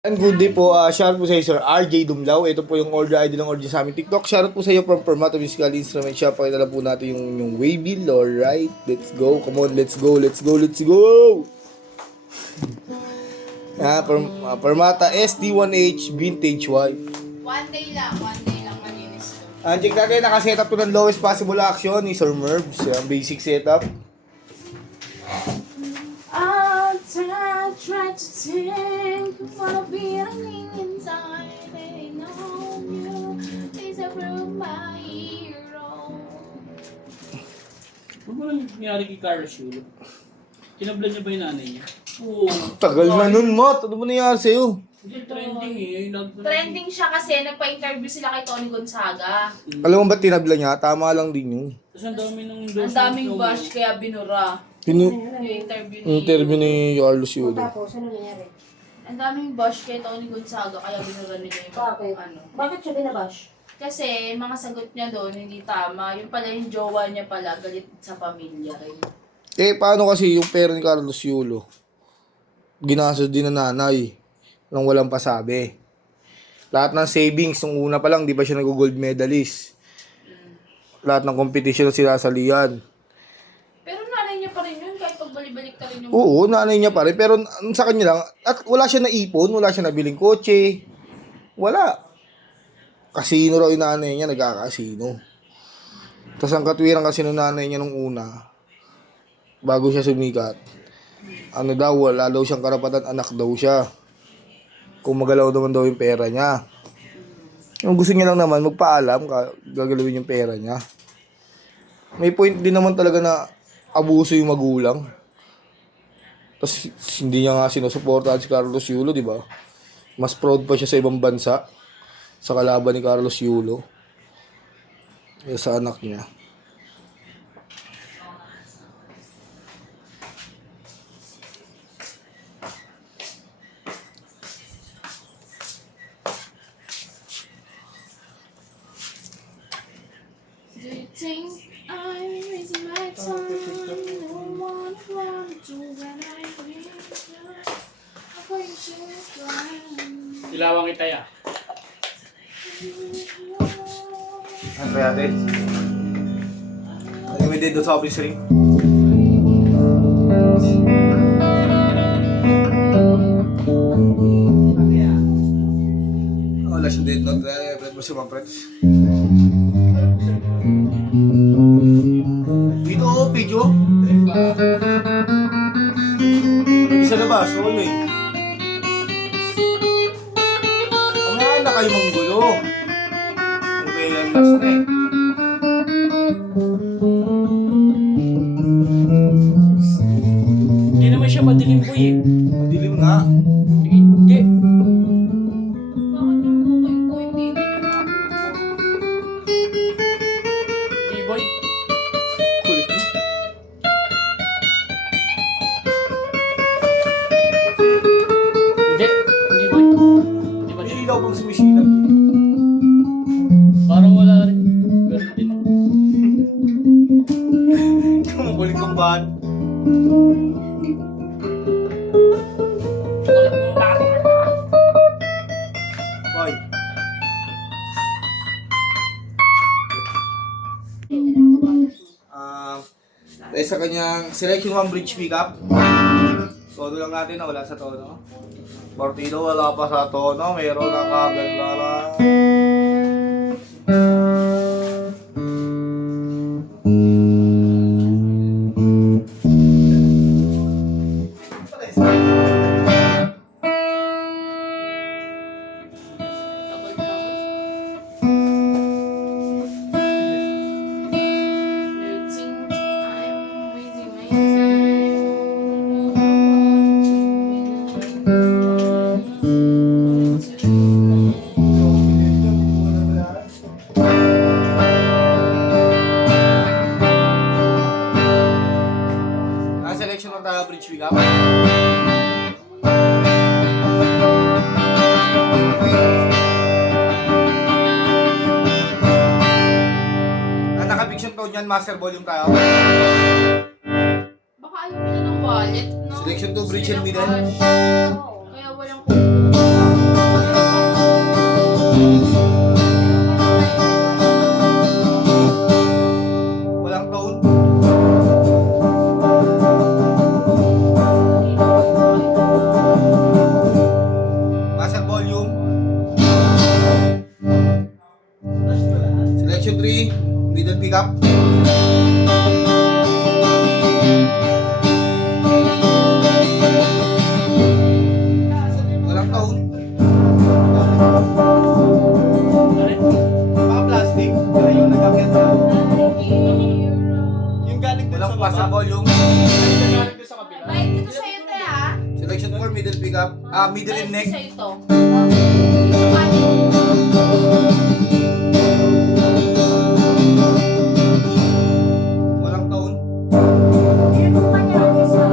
And good day po, shoutout po sa iyo, Sir RJ Dumlao. Ito po yung order ID ng order sa aming TikTok. Shoutout po sa iyo from Permato Musical Instrument Shop. Pakita lang po natin yung waybill. Alright, let's go. Come on, let's go, let's go, let's go! Permata SD1H Vintage Wipe. One day lang malinis to. Check natin, nakasetup to ng lowest possible action ni Sir Mervs. Yung basic setup. I'll try to think wanna be running inside. They know you is a real my hero. Ano ba nangyari kay Carlos Yulo? Kinablan niya ba yung nanay niya? Oo. Tagal na nun, Mat. Ano ba nangyari sa'yo? Hindi, trending eh. Trending siya kasi nagpa-interview sila kay Tony Gonzaga. Alam mo ba tinabla niya? Tama lang din yun. Tapos ang dami ng Ang daming bash kaya binura. Yung Yung interview ni Carlos Yulo. Tapos, ano nangyari? Ang daming bash kay Tony Gonzaga kaya binura nila yung Bakit? ano. Bakit siya binabash? Kasi mga sagot niya doon hindi tama. Yung pala yung jowa niya pala galit sa pamilya rin. Paano kasi yung pera ni Carlos Yulo? Ginastos din ng nanay nang walang pasabi. Lahat ng savings, nung una pa lang, di ba siya nag-gold medalist? Lahat ng competition na sinasalihan. Pero nanay niya pa rin yun kahit pagbalik-balik ka rin yung... Oo, nanay niya pa rin. Pero sa kanya lang, at wala siya naipon, wala siya nabiling kotse. Wala. Kasino raw yung nanay niya, nagkakasino. Tapos ang katwiran kasi ng nanay niya nung una, bago siya sumikat, ano daw, wala daw siyang karapatan, anak daw siya. Kung magalaw naman daw yung pera niya. Yung gusto niya lang naman, magpaalam, gagalawin yung pera niya. May point din naman talaga na abuso yung magulang. Tapos hindi niya nga sinusuportahan si Carlos Yulo, di ba? Mas proud pa siya sa ibang bansa sa kalaban ni Carlos Yulo. Sa anak niya. Do you think I'm raising my tongue? No one want to when I breathe. I'm going to cry. Ilawang kita ya. Ano kaya natin? Ano yung dito sa office ring? Wala siyang dead note. Pwede mo siya maprets. Dito ako, video. Isa na ba? Solo eh. Ang na kayo manggulo. Okay, yan last na eh. Hindi naman siya madilim boy eh. Madilim nga. Hindi. Bakit yung bukoy ko hindi na Hindi boy. Kulit mo. Hindi. Hindi boy. Hindi ba May din? ilaw bang sumisinag? Parang wala rin. Ganun din. Kumukulit kong bahan. Hoy. Dahil sa kanyang selection 1 bridge pickup. Tono lang natin na wala sa tono. Partido wala pa sa tono. Meron ang kaganda lang. Tagal na. Do you think I'm raising my Selection ng tayo bridge pickup. Naka-fiction tone yan, master volume tayo. Baka ayaw nila ng wallet, no? Selection 2 bridge and Silang middle. cash. Kaya walang kukuha. Walang tone. Master volume. Selection 3, middle pickup. Walang tone. Mga plastic, pero yung nagkakit na. Yung galing dun sa Walang baba. master volume. Yung galing dun sa kabila. Bait dito sa'yo ito ah. Selection 4, middle pickup. Middle and neck. Sa'yo ito. Walang tone. Yan ang kanya isa.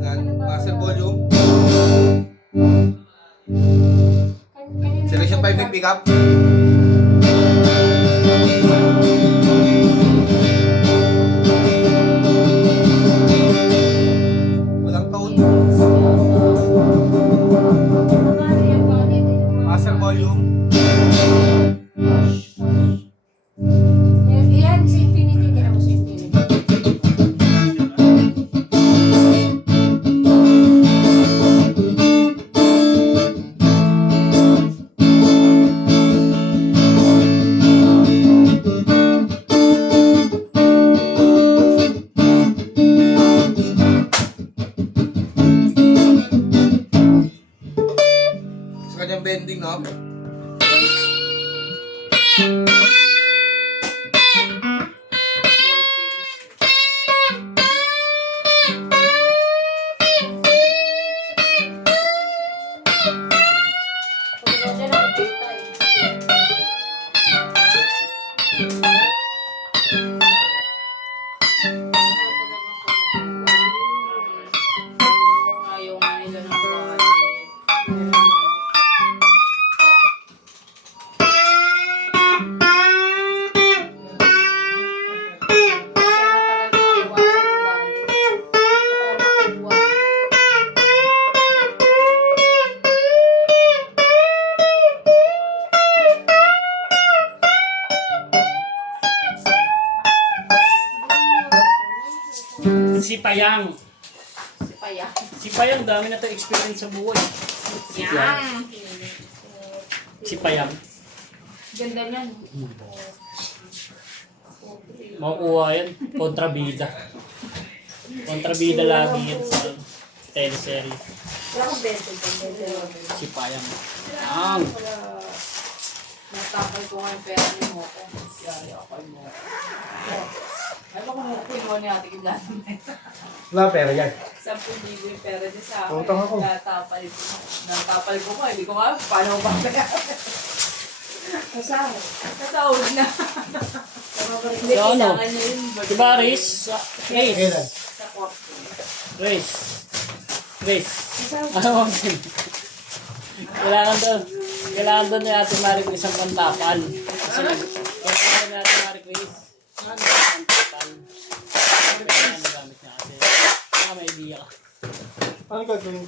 Ano? Master volume. Selection 5, neck pickup. Walang tone. Master volume. Yan, si Infinity. Tira mo si Infinity. Sa kanyang bending, no? Ayaw nga nila ng wallet. Si Payang. Si Paya. Si Payang, dami na to experience sa buhay. Yan. Si Payang. Ganda niyan. Makukuha yan. Kontrabida. Kontrabida lagi yan sa teleserye. Wala akong beso. Si Payang. Ang. Natapay ko nga yung pera ni Moko. Yari ako yung Moko. Ay, baka Moko yung ni Ate Kidlan. Wala pera yan. 10,000 yung pera niya sa akin. Utang ako. Natapal ko. Natapal ko ko. Hindi ko nga, paano ko ba kaya? Kasahod. Kasahod na. Hindi, So, ano? kailangan niya yun. Si Baris. Grace. Sa kwarto. Grace. Grace. Ano mo? Kailangan doon ni Ate Marie Chris ang pantapal. Kasi kailangan ni Ate Marie Chris. Ano ang pantapal? Kailangan nagamit niya kasi. Kaya may idea ka. Ano gagawin?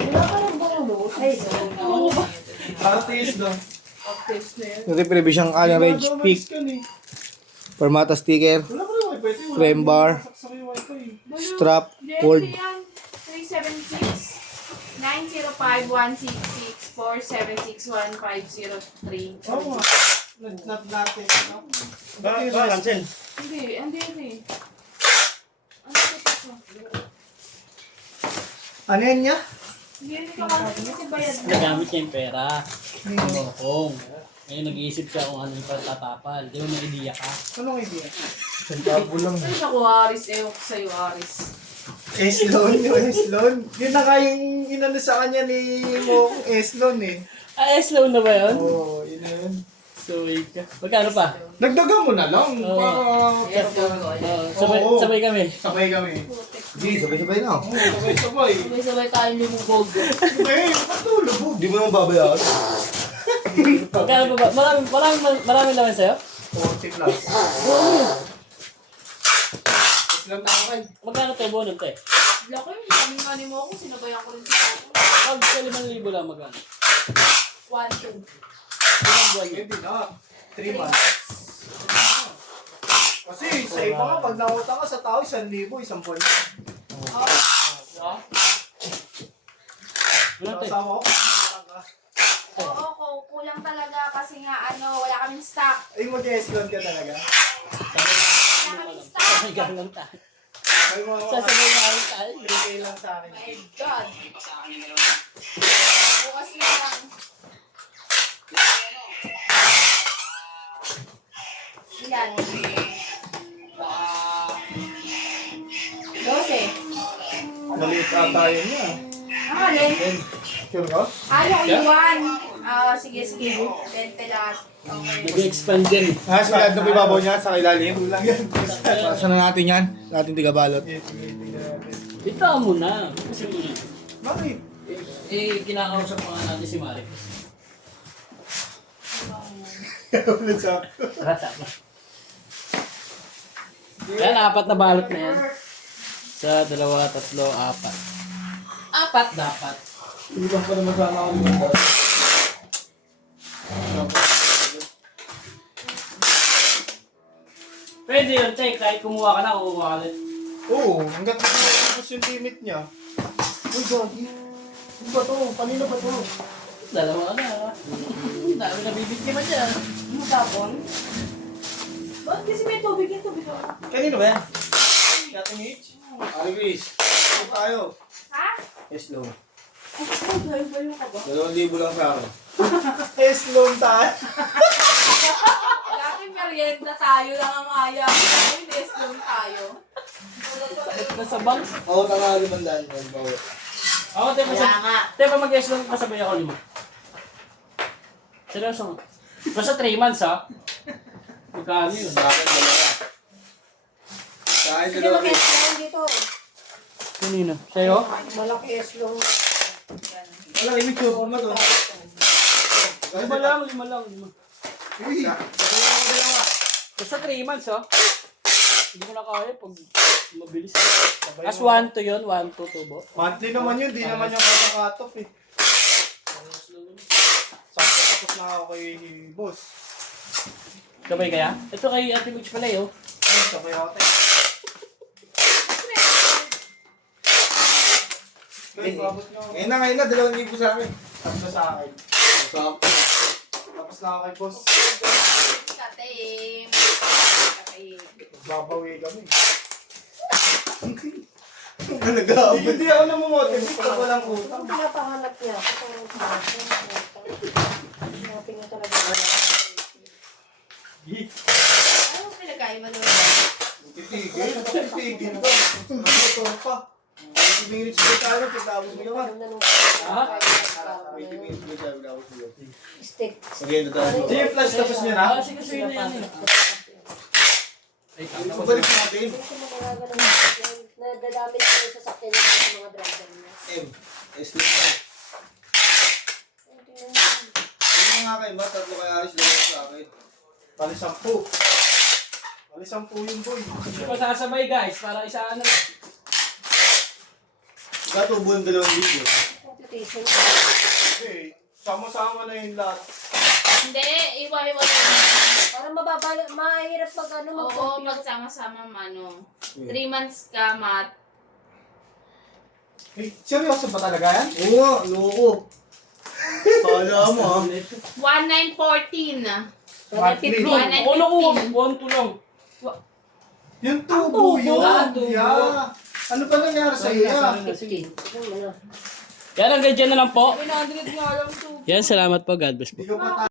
Wala ka lang bulo. Ay, Artist daw. Updates na yun. Yung repreview siyang Reg Peak. Permata sticker. Wala ko lang wifi. Frame bar. Saksak yung wifi. Strap. Cord. 376 905 166 476 1503. Oo nga. Nag-nap natin. cancel. Hindi, hindi. Ano ito? Ano yan niya? Hindi ka kasi bayad na. Nagamit niya yung pera. Bokong. Ngayon nag-iisip siya kung ano yung pagtatapal. Di ba may idea ka? Anong idea? Centavo lang. Ay, naku, Aris. Ewan ko sa'yo, Aris. S-loan yung S-loan. Yun na nga yung inano sa kanya ni Mokong S-loan eh. Slow na ba yun? Oo, yun na yun. So, magkano pa? Nagdaga mo na lang. Oo. Para Yes, go. Oo. Sabay kami. sabay kami. Sige, sabay-sabay na. Oo, sabay-sabay. Sabay-sabay tayong lumubog. Eh, patulog. Di mo naman babayaran. Magkano pa ba? Marami naman sa'yo? 40 plus. S-loan na ako kayo. Magkano tayo bonus eh? Laki, sabi nga ni mo ako, sinabayan ko rin si Coco. Pag sa 5,000 lang magkano? 1, 2. Ilang buwan yun? Hindi na. 3 months. Kasi sa iba nga, pag nangutang ka sa tao, 1,000, isang buwan. Ha? Wala Sa tayo. asawa ko, nangutang ka. Oo, kulang talaga kasi nga wala kaming stock. Ay, mag-e-slon ka talaga. Wala kaming stock. Sasabihan lang tayo. Ay, mga Sasabihan lang tayo. bigay lang sa akin. My God. Bukas na lang. Ilan? 12. Maliit ata yun niya. Ang alin? Sure ka? Yung iwan. Sige. 20 lahat. Okay. Nag-expand din. Sigurado na ibabaw niya sa ilalim. Kulang yan. Saan na natin yan? Natin tigabalot. Ito mo na. Kasi Bakit? kinakausap pa nga natin si Marek. Sakto. Yan, 4 na balot na yan. Sa 2, 3, 4. 4 dapat. Hindi ba pa naman sana ako lumanda? Pwede yun, Tay. Kahit kumuha ka na, kukuha ka ulit. Oo, hanggat nakapos yung limit niya. Uy, Gagi. Ano ba to? Kanina ba to? Dalawa ka na. Dami na bibigyan dyan. Ano tapon? Ba't kasi may tubig yung tubig ko? Kanino ba yan? Kating H? Ari Chris, ito tayo. Ha? S-loan. Ay, bayo ka ba? 2,000 lang sa akin. S-loan tayo. Dati merienda tayo lang ang maya. Ngayon, S-loan tayo. Nasa bank. Oo, tanga 500 yan. Bawat. Ako, Tepa mag-guess lang kasabay ako 5. Seryoso nga. Basta 3 months ha. Magkano yun? Sa akin, dalawa. Sa akin, Sige, dalawa. mag-S-long dito. Kanina? Sa'yo? Malaki S-long. Wala, ibig ko mo to. 5 lang. 5 lang. 5. Uy, dalawa. Basta 3 months ha. Hindi ko na kaya pag mabilis. As 1 to yun. 1 to 2 bo. Monthly naman yun, di naman yung kakatop eh. Sakto, tapos na ako kay boss. Sabay kaya? Ito kay Ate Mitch pala yun. Ay, sabay ako tayo. Guys, babot nyo. Ngayon na, 2,000 sa akin. Tapos na sa akin. Sakto. Tapos na ako kay boss. Katim. Babawi kami. Nag-aabot. Hindi ako namomotivate pag walang utang. Pinapahanap niya ako. Hanapin niya talaga. Ano pinagkaiba doon? Titigil to. Motor pa. 20 minutes ko tayo, pagtapos mo naman. Alam na nung Ha? 20 minutes ko siya, tapos mo. stick. Maganda tayo. Sige, plus tapos niya na. Kasi kasi yun yan eh. Ay, Pabalik natin. Kasi magagalang nadadamit ko sa sakyan niya sa mga driver niya. M. S-Lip na. Ano nga kayo ba? 3 kaya alis lang sa akin. Bali 10. Bali 10 yung boy. Hindi ko sasabay guys. Para isa ano. Katubo yung 2 video. Computation. Okay, sama-sama na yung lahat. Hindi, iwa-iwa. Para mahirap pag ano Oo, mag-compute. magsama-sama 3 months ka, mat. Eh, seryoso ba talaga yan? Oo nga, loko. Kala mo ah. 1914. Monthly. 1915. Ako lang ko. 1 to lang. Yung tubo yun. tubo. Yeah. Ano ba nangyari sa'yo yan? 15. Ano mo na? Yan, hanggang dyan na lang po. 100 nga lang to. Yan, salamat po. God bless po. Hindi ka pa